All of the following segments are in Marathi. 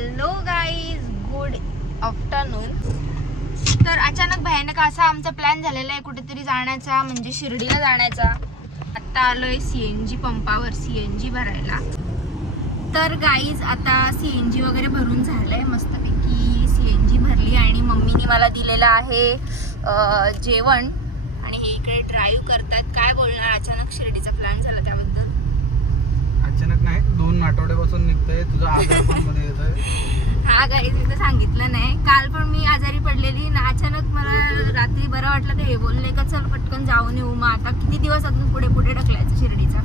Hello guys, good afternoon. तर अचानक भयानक असा आमचा प्लॅन झालेला आहे कुठेतरी जाण्याचा, म्हणजे शिर्डीला जाण्याचा. आत्ता आलोय CNG पंपावर CNG भरायला. तर गाईज आता CNG वगैरे भरून झालंय, मस्तपैकी CNG भरली आणि मम्मीने मला दिलेलं आहे जेवण. आणि हे इकडे ड्राईव्ह करतात. काय बोलणार, अचानक शिर्डीचा प्लॅन झाला त्याबद्दल? अचानक नाही, 2 आठवड्यापासून निघतंय. तुझा आजार पण मध्ये येतोय. हा गाईज, मी तर सांगितलं नाही. काल पण मी आजारी पडलेली ना, अचानक मला रात्री बरं वाटलं तर हे बोलले का चल पटकन जाऊन येऊ. मग आता किती दिवस अजून पुढे पुढे ढकलायचं शिर्डीचा,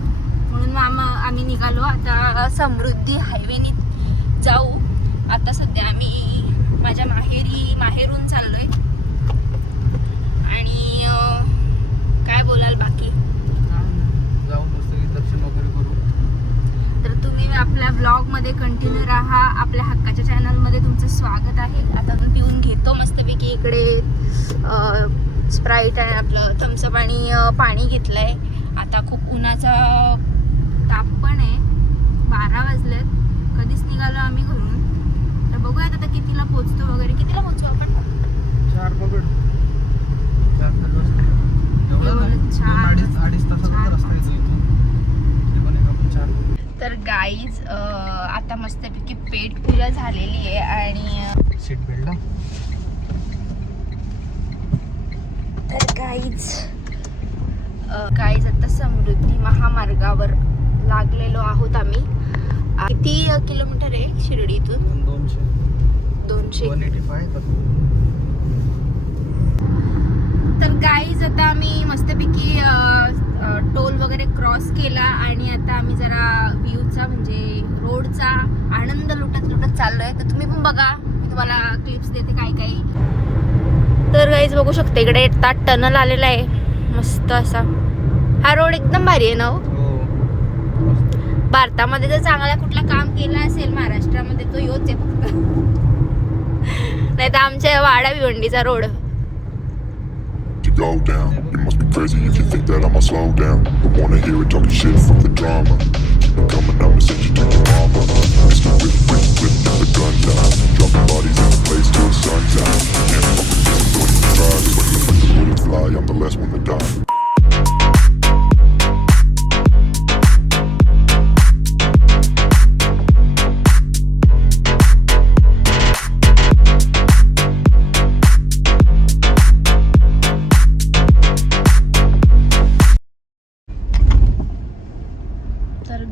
म्हणून मग आम्ही निघालो. आता समृद्धी हायवेने जाऊ. आता सध्या आम्ही माझ्या माहेरून चाललोय. आणि काय बोलाल बाकी? जाऊ मस्त दर्शन वगैरे करू. तर तुम्ही आपल्या ब्लॉगमध्ये कंटिन्यू राहा. आपल्या हक्काच्या चॅनलमध्ये तुमचं स्वागत आहे. आता आपण पिऊन घेतो मस्तपैकी. इकडे स्प्राईट आहे, आपलं थम्सअप आणि पाणी घेतलं आहे. आता खूप उन्हाचा ताप पण आहे. 12 वाजलेत. कधीच निघालो आम्ही घरून. तर बघूयात आता कितीला पोचतो वगैरे. कितीला पोचू आपण? 4 पकड. 4 अडीच तासाचा रस्ता आहे इथून. ते पण एक आपण 4. तर गाईज आता मस्तपैकी पेट पूजा झालेली आहे आणि सीट बेल्ट. तर गाईज आता समृद्धी महामार्गावर लागलेलो आहोत आम्ही. किती किलोमीटर आहे शिर्डीतून? 200. 185. तर गाईज आता आम्ही मस्तपैकी टोल वगैरे क्रॉस केला आणि आता आम्ही जरा व्ह्यूचा म्हणजे रोडचा आनंद लुटत चाललोय. तर तुम्ही पण बघा, मी तुम्हाला क्लिप्स देते काही काही. तर गाईज बघू शकते, इकडे आता टनल आलेला आहे मस्त असा. हा रोड एकदम भारी आहे ना हो. भारतामध्ये जर चांगला कुठला काम केलं असेल महाराष्ट्रामध्ये तो योच आहे फक्त. नाही तर आमच्या वाडा भिवंडीचा road. Go down. You must be crazy if you think that I'ma slow down. Don't wanna hear it talking shit from the drama. Keep it coming, I'ma send you to your mama. Mr. Whip, get the guns out. Dropping bodies in the place till the sun's out. Can't fuck with this, don't even try. Just when you let the bullets fly, I'm the last one to die.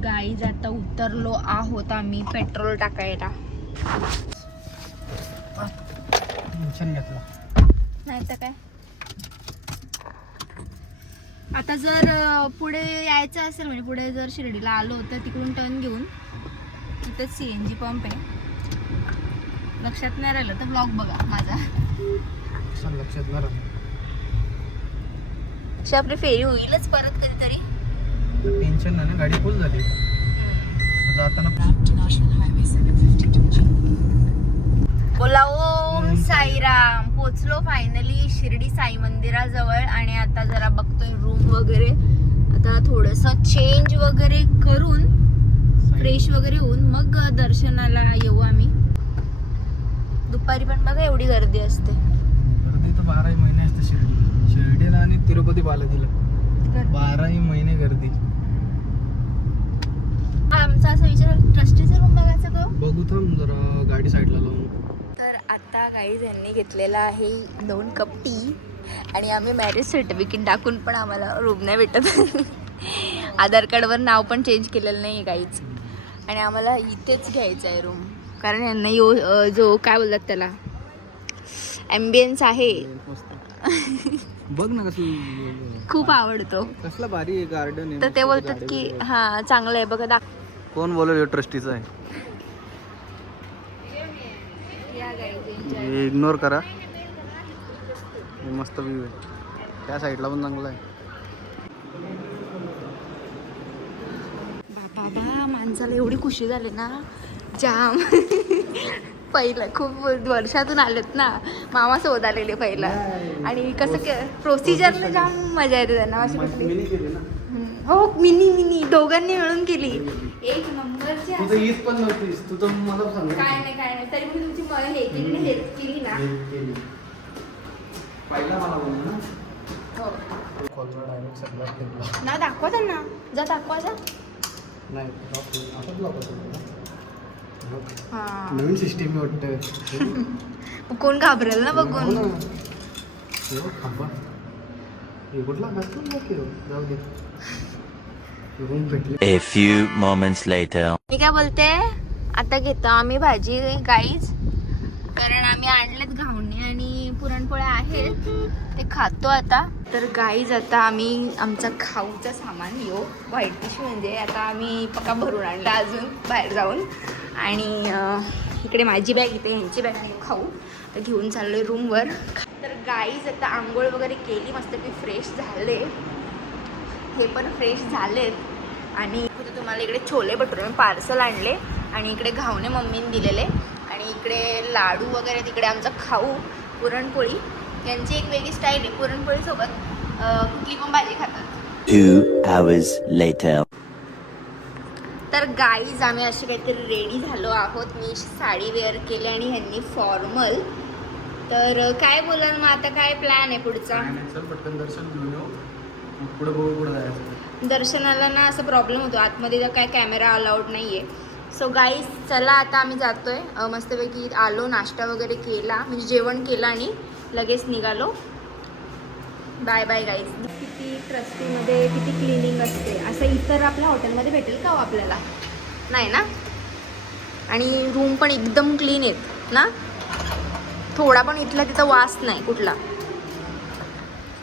Guys आता उतरलो आहोत आम्ही पेट्रोल टाकायला. टेन्शन घेतला नाही तर काय. आता जर पुढे यायचं असेल म्हणजे पुढे जर शिर्डीला आलो तर तिकडून टर्न घेऊन तिथे CNG पंप आहे. लक्षात नाही राहिलं तर ब्लॉग बघा माझा. लक्षात नाही राहिलं. अशी आपली फेरी होईलच परत कधीतरी. टेन्शन नाही ना, गाडी फुल झाली. जाताना बोला ओम साईराम. पोचलो फायनली शिर्डी साई मंदिराजवळ. आणि आता जरा बघतोय रूम वगैरे. आता थोडंसं चेंज वगैरे करून फ्रेश वगैरे होऊन मग दर्शनाला येऊ आम्ही. दुपारी पण बघा एवढी गर्दी असते. गर्दी तर 12 महिने असते शिर्डीला आणि तिरुपती बालाजीला. 12 महिने गर्दी. आमचा असा विचार ट्रस्टीचा रूम बघायचा का? बघू थांब जरा गाडी साईडला लावून. तर आता गाईज यांनी घेतलेला आहे 2 कप टी. आणि आम्ही मॅरेज सर्टिफिकेट टाकून पण आम्हाला रूम नाही भेटत. आधार कार्डवर नाव पण चेंज केलेलं नाही आहे गाईज. आणि आम्हाला इथेच घ्यायचं आहे रूम, कारण यांना जो काय बोलतात त्याला ॲम्बियन्स आहे बघ ना कसं खूप आवडतो. कसला भारी आहे गार्डन आहे. तर ते बोलतात की हा चांगलं आहे बघा. कोण बोलव ट्रस्टीचा आहे? इग्नोर करा. मस्त व्ह्यू आहे त्या साईडला पण चांगला आहे. बाबा माणसाला एवढी खुशी झाली ना जाम. पहिलं खूप वर्षातून आलेत ना, मामा सोबत आलेले पहिला. आणि कसं प्रोसिजरला जाम मजा येते त्यांना. अशी कुठली हो मिनी दोघांनी मिळून केली. एक नंबरची तू तर येत पण नव्हतीस, तू तर मला सांग. काय नाही तरी मी तुमची हे केली ना, हेल्प केली ना. पहिला मला बोल ना. हो कॉलला डायरेक्ट सगळा ठेवला. ना दाखवा त्यांना, जा दाखवा जा. नाही आता ब्लॉक होतो. हा नवीन सिस्टीम वाटतं. कोण घाबरेल ना बघून. थांबा हे कुठला घातलं जाऊ दे. भेटले. A few moments later. मी काय बोलते, आता घेतो आम्ही भाजी गाईज, कारण आम्ही आणलेत घावणे आणि पुरणपोळ्या आहेत, ते खातो आता. तर गाईज आता आम्ही आमचा खाऊचं सामान व्हाईट डिश म्हणजे आता आम्ही पक्का भरून आणला अजून बाहेर जाऊन. आणि इकडे माझी बॅग, इथे ह्यांची बॅग आणि खाऊ तर घेऊन चाललो आहे रूमवर. तर गाईज आता आंघोळ वगैरे केली, मस्तपैकी फ्रेश झाले, हे पण फ्रेश झालेत. आणि इथे तुम्हाला इकडे छोले भटुरे पार्सल आणले आणि इकडे घावणे मम्मीने दिलेले आणि इकडे लाडू वगैरे, तिकडे आमचा खाऊ पुरणपोळी. यांची एक वेगळी स्टाईल आहे, पुरणपोळीसोबत कुठली पण भाजी खातात. 2 hours later. तर गाईज आम्ही असे काहीतरी रेडी झालो आहोत. मी साडी वेअर केली आणि ह्यांनी फॉर्मल. तर काय बोलाल मग आता, काय प्लॅन आहे पुढचा? चल पटकन दर्शन घेऊन येऊ, पुढे बघू कुठं जायचं. दर्शनाला ना असं प्रॉब्लेम होतो, आतमध्ये तर काय कॅमेरा अलाउड नाही आहे. सो गाईज चला आता आम्ही जातोय. मस्तपैकी आलो, नाश्ता वगैरे केला, म्हणजे जेवण केलं आणि लगेच निघालो. Bye bye guys. किती ट्रस्टीमध्ये किती क्लिनिंग असते, असं इतर आपल्या हॉटेलमध्ये भेटेल का हो आपल्याला? नाही ना. आणि रूम पण एकदम क्लीन आहेत ना, थोडा पण इथला तिथं वास नाही कुठला,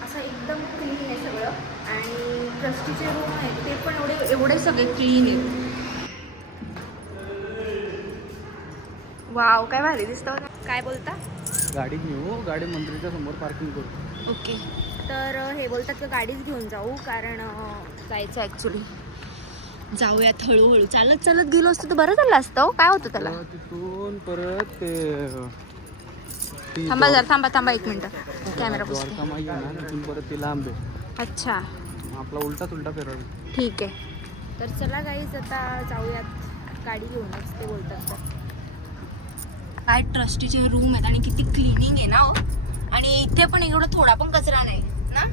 असं एकदम क्लीन आहे सगळं. आणि ट्रस्टीचे रूम आहेत ते पण एवढे सगळे क्लीन आहेत. वाव काय भारी दिसतं. काय बोलता? गाडी घेऊ, गाडी मंदिराच्या समोर पार्किंग करू. ओके. तर हे बोलतात की गाडीच घेऊन जाऊ, कारण जायचं ॲक्च्युली. जाऊयात हळूहळू, चालत चालत गेलो असतो तर बरं झालं असतं. काय होतं त्याला? तिथून परत ते थांबा जरा, थांबा 1 मिनटं, कॅमेरा पुसते. द्वारका माई आहे ना, तिथून परत ते लांब आहे. अच्छा आपला उलटा फिरवलं. ठीक आहे. तर चला गाईज आता जाऊयात गाडी घेऊनच, ते बोलतात तर. काय ट्रस्टीचे रूम आहेत आणि किती क्लिनिंग आहे ना हो. आणि इथे पण एवढा थोडा पण कचरा नाही ना.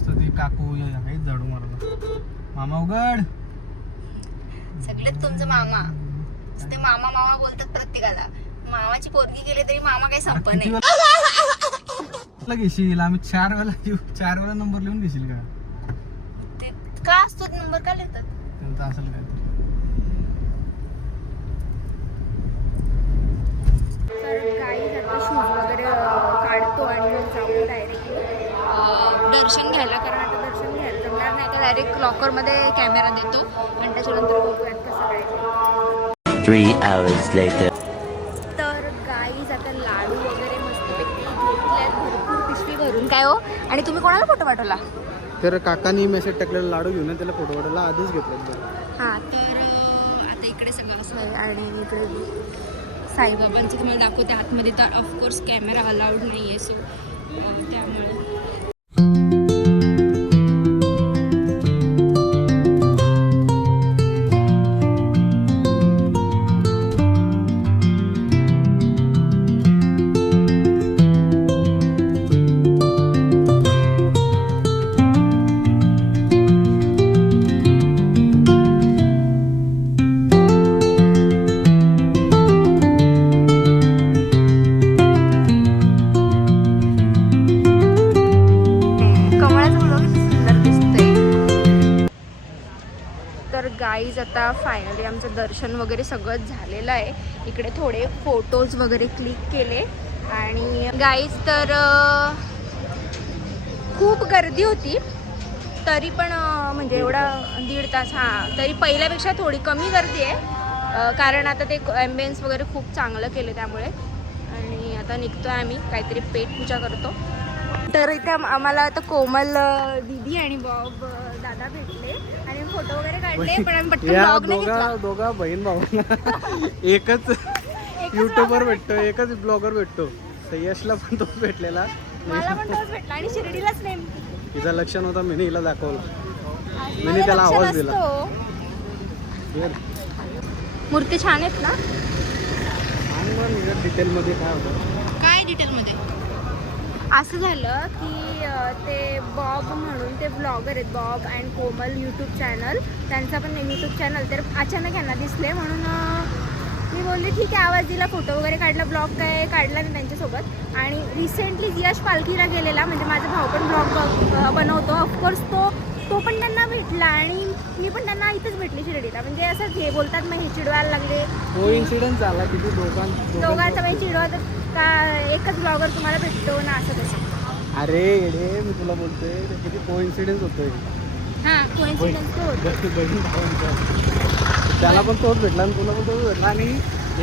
ते काकू आहेत झाडू मारला. मामा उघड. सगळेच तुमचं मामा, ते मामा मामा बोलतात प्रत्येकाला. मामाची पोरगी गेली तरी मामा काही संप नाही. घेशील आम्ही 4 वेळा येऊ, 4 वेळा नंबर लिहून घेशील का? ते का असतो नंबर का लिहितात? त्यांचं असेल काय. तर गाईज आता शूज वगैरे काढतो आणि मग जाऊ डायरेक्टली दर्शन घ्यायला, कारण आता दर्शन घ्यायला जमणार नाही. आता डायरेक्ट लॉकरमध्ये कॅमेरा देतो आणि त्याच्यानंतर बघूयात कसं काय. 3 hours later. तर गाईज आता लाडू वगैरे मस्तपैकी घेतल्यात भरपूर पिशवी भरून. काय हो, आणि तुम्ही कोणाला फोटो पाठवला? तर काकांनी मेसेज टाकलेला लाडू घेऊन त्याला फोटो पाठवला, आधीच घेतलं. हां. तर आता इकडे सगळं असं आहे आणि इकडे साईबाबांचं तुम्हाला दाखवते आतमध्ये. तर ऑफकोर्स कॅमेरा अलाउड नाही आहे, सो त्यामुळे. गाईज आता फायनली आमचं दर्शन वगैरे सगळं झालेलं आहे. इकडे थोडे फोटोज वगैरे क्लिक केले. आणि गाईज तर खूप गर्दी होती, तरी पण म्हणजे एवढा 1.5 तास, हां तरी पहिल्यापेक्षा थोडी कमी गर्दी आहे, कारण आता ते ॲम्बियन्स वगैरे खूप चांगलं केलं त्यामुळे. आणि आता निघतो आहे आम्ही, काहीतरी पेट पूजा करतो. तर इथे आम्हाला आता कोमल दीदी आणि बॉब दादा भेटले आणि फोटो वगैरे काढले, पण आम्ही पटकन ब्लॉग नाही घेतला. दोघा बहीण भाऊ एकच युट्यूबर भेटतो, एकच ब्लॉगर भेटतो. यशला पण तोच भेटलेला, मला पण तोच भेटला आणि शिर्डीलाच नेमकी. तिचा लक्ष नव्हता, मी हिला दाखवलं, मी त्याला आवाज दिला. मूर्ती छान आहेत ना? डिटेलमध्ये काय होतं? काय डिटेलमध्ये? असं झालं की ते बॉब म्हणून ते ब्लॉगर आहेत, Bob and Komal YouTube channel, त्यांचा पण यूट्यूब चॅनल. तर अचानक यांना दिसले म्हणून मी बोलली ठीक आहे, आवाज दिला, फोटो वगैरे काढला, ब्लॉग काय काढला नाही त्यांच्यासोबत. आणि रिसेंटली यश पालखीला गेलेला, म्हणजे माझा भाऊ पण ब्लॉग बनवतो ऑफकोर्स, तो पण त्यांना भेटला आणि मी पण त्यांना इथेच भेटली शिर्डीला. म्हणजे असं हे बोलतात, मग हे चिडवायला लागले. कोइन्सिडन्स झाला किती दोघांचा म्हणजे चिडवत का एकच ब्लॉगर तुम्हाला भेटतो ना, असं तसं. अरे येडे, मी तुला बोलतोय ते किती कोइन्सिडन्स होतोय. हां, कोइन्सिडन्स तो होतो. त्याला पण तोच भेटला आणि तुला पण तोच भेटला आणि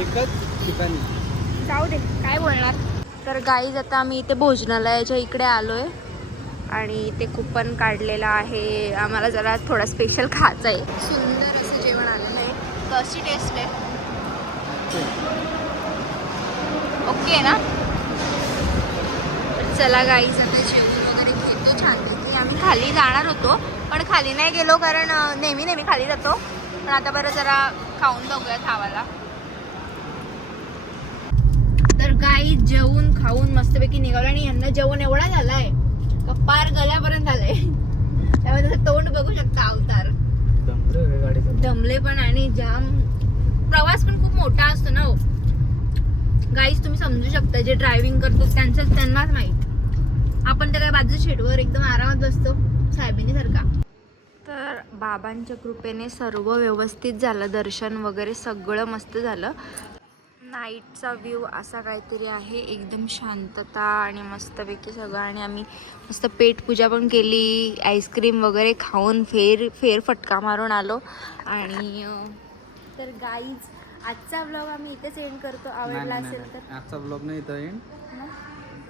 एकच ठिकाणी. जाऊ दे, काय बोलणार. तर गाईज आता आम्ही इथे भोजनालयाच्या इकडे आलो आहे आणि ते कुपन काढलेलं आहे. आम्हाला जरा थोडा स्पेशल खायचं आहे. सुंदर असं जेवण आलेलं आहे. कशी टेस्ट आहे? ओके आहे ना? चला गाईज आता जेवण वगैरे घेतो छानपैकी. आम्ही खाली जाणार होतो पण खाली नाही गेलो, कारण नेहमी खाली जातो. पण आता बरं जरा खाऊन बघूया खावाला. तर गाई जेवून खाऊन मस्तपैकी निघालो आणि यांना जेवण एवढा झालाय का पार गल्यापर्यंत आलंय. त्यामुळे त्याचं तोंड बघू शकता, अवतार दमले पण. आणि जाम प्रवास पण खूप मोठा असतो ना हो गाईज, तुम्ही समजू शकता. जे ड्रायव्हिंग करतो त्यांनाच माहीत. आपण तर काय बाजू शेटवर एकदम आरामात बसतो साहेबांनी सारखा. तर बाबांच्या कृपेने सर्व व्यवस्थित झालं, दर्शन वगैरे सगळं मस्त झालं. नाईटचा व्ह्यू असा काहीतरी आहे, एकदम शांतता आणि मस्तपैकी सगळं. आणि आम्ही मस्त पेटपूजा पण केली, आईस्क्रीम वगैरे खाऊन फेरफटका मारून आलो. आणि तर गाईज आजचा व्लॉग आम्ही इथेच एंड करतो. आवडला असेल तर आजचा ब्लॉग नाही इथं एंड,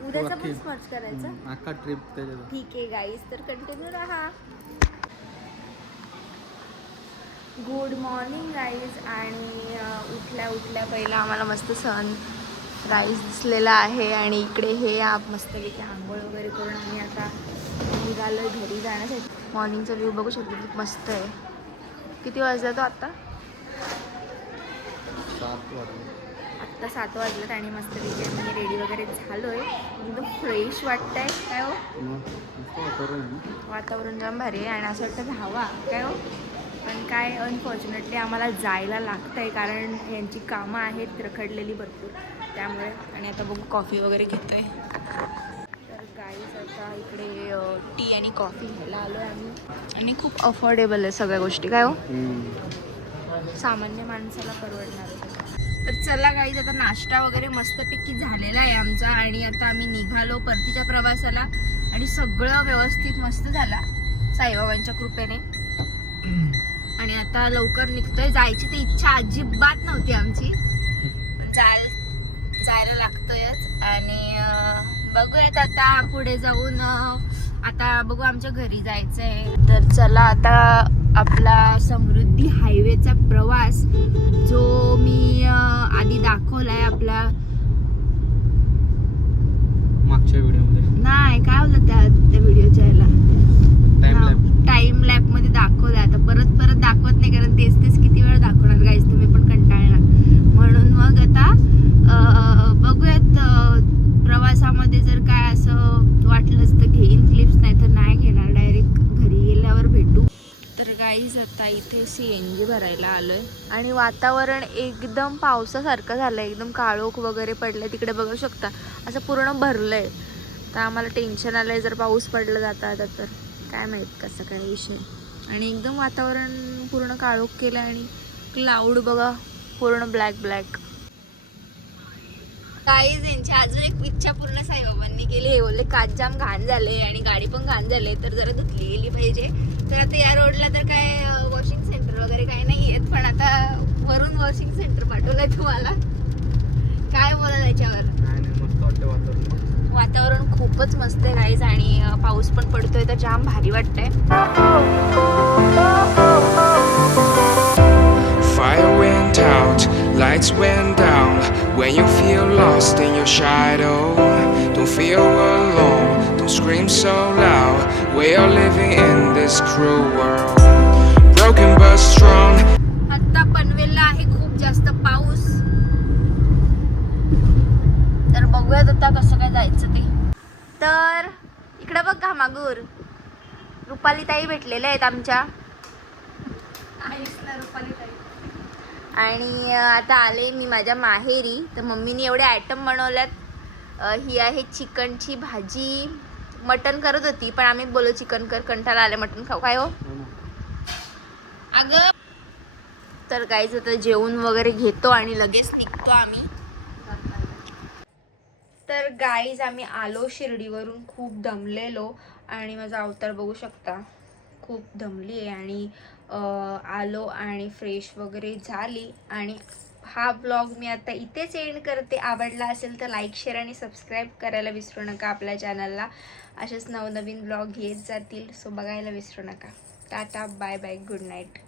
उद्याचा पण स्मर्च करायचा. अख्खा ट्रिप त्याच्यात. ठीक आहे गाईज, तर कंटिन्यू राहा. Good morning guys. आणि उठल्या पहिला आम्हाला मस्त सनराईज दिसलेला आहे आणि इकडे हे मस्तपैकी आंघोळ वगैरे करून आम्ही आता निघालो घरी जाण्यासाठी. मॉर्निंगचा व्ह्यू बघू शकतो, खूप मस्त आहे. किती वाजला तो आता? 7 वाजले. आत्ता 7 वाजलेत आणि मस्तपैकी आम्ही रेडी वगैरे झालो आहे. एकदम फ्रेश वाटतंय काय हो. वातावरण जाम भारी आहे आणि असं वाटतं धावा काय हो. पण काय अनफॉर्च्युनेटली आम्हाला जायला लागतं आहे, कारण यांची कामं आहेत रखडलेली भरपूर त्यामुळे. आणि आता बघू कॉफी वगैरे घेतो आहे. तर गाईज आता इकडे टी आणि कॉफी घ्यायला आलो आहे आम्ही. आणि खूप अफोर्डेबल आहे सगळ्या गोष्टी काय हो, सामान्य माणसाला परवडणार आहे. तर चला गाईज आता नाश्ता वगैरे मस्तपैकी झालेला आहे आमचा आणि आता आम्ही निघालो परतीच्या प्रवासाला. आणि सगळं व्यवस्थित मस्त झाला साईबाबांच्या कृपेने. आणि आता लवकर निघतोय. जायची तर इच्छा अजिबात नव्हती आमची, पण जायला लागतोयच. आणि बघूयात आता पुढे जाऊन. आता बघू आमच्या घरी जायचंय. तर चला आता आपला समृद्धी हायवेचा प्रवास जो मी आधी दाखवलाय आपला मागच्या व्हिडिओमध्ये, नाही काय होतं त्या व्हिडिओच्या याला टाइम लॅप मध्ये दाखवलं. आता परत दाखवत नाही, कारण तेच किती वेळ दाखवणार गाईज, तुम्ही पण कंटाळणार. म्हणून मग आता बघूयात प्रवासामध्ये जर काय असं वाटलंच तर घेईन क्लिप्स, नाही तर नाही घेणार, डायरेक्ट घरी गेल्यावर भेटू. तर गाईज आता इथे CNG भरायला आलोय आणि वातावरण एकदम पावसासारखं झालंय, एकदम काळोख वगैरे पडलंय. तिकडे बघू शकता असं पूर्ण भरलंय. तर आम्हाला टेन्शन आलंय जर पाऊस पडला जाता तर काय माहित कसं काय विषय. आणि एकदम वातावरण पूर्ण काळोख केलं आणि क्लाउड बघा पूर्ण ब्लॅक. गाईज यांची अजून एक इच्छा पूर्ण साईबाबांनी केली. हे बोलले काच जाम घाण झाले आणि गाडी पण घाण झाले, तर जरा धुतली गेली पाहिजे. तर आता या रोडला तर काय वॉशिंग सेंटर वगैरे काही नाही आहेत, पण आता वरून वॉशिंग सेंटर पाठवलंय तुम्हाला. काय बोला त्याच्यावर. मस्त वाटतं वातावरण खूपच मस्त आहे गाईज. आणि पाऊस पण पडतोय तर जाम भारी वाटतंय. Fire went out, lights went down. When you feel lost in your shadow, don't feel alone, don't scream so loud. We are living in this cruel world, broken but strong. आता बघूयात आता कसं काय जायचं ते. तर इकडं बघ घामागूर रुपाली ताई भेटलेल्या आहेत आमच्या. आणि आता आले मी माझ्या माहेरी. तर मम्मीने एवढे आयटम बनवल्यात. ही आहे चिकनची भाजी. मटन करत होती पण आम्ही बोललो चिकन कर, कंटाळा आले मटन खाऊ. काय हो अगं. तर गाईज आता जेवण वगैरे घेतो आणि लगेच निघतो आम्ही. तर गाईज आम्ही आलो शिर्डीवरून. खूप दमलेलो आणि माझा अवतार बघू शकता, खूप दमली आहे. आणि आलो आणि फ्रेश वगैरे झाली. आणि हा ब्लॉग मी आता इथेच एंड करते. आवडला असेल तर लाईक, शेअर आणि सबस्क्राईब करायला विसरू नका आपल्या चॅनलला. असेच नवनवीन ब्लॉग येत जातील, सो बघायला विसरू नका. Tata, bye bye, good night.